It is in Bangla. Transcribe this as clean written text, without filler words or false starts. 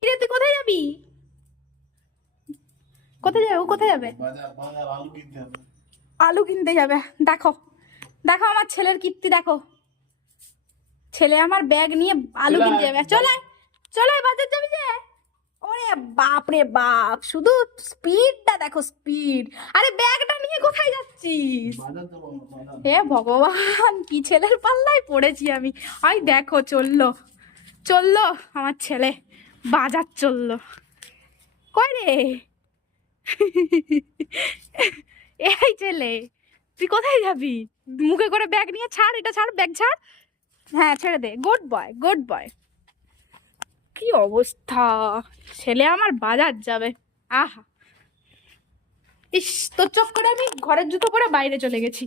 কিরে তুই কোথায় যাবি? কোথায় যাবে? ও কোথায় যাবে? আলু কিনতে যাবে। দেখো দেখো আমার ছেলের কীর্তি দেখো। ছেলে আমার ব্যাগ নিয়ে আলু কিনতে যাবে। চলে চলে বাজার যাবি যে। ওরে বাপ রে বাপ, শুধু স্পিডটা দেখো, স্পিড। আরে ব্যাগটা নিয়ে কোথায় যাচ্ছিস? হে ভগবান, কি ছেলের পাল্লায় পড়েছি আমি। ওই দেখো চললো চললো আমার ছেলে, বাজার চললো। কই রে? এই ছেলে, তুই কোথায় যাবি? মুখে করে ব্যাগ নিয়ে ছাড়, এটা ছাড়, ব্যাগ ছাড়। হ্যাঁ ছেড়ে দে, গুড বয় গুড বয়। কি অবস্থা, ছেলে আমার বাজার যাবে। আহা, ইস, তোর চোখ করে আমি ঘরের জুতো পরে বাইরে চলে গেছি।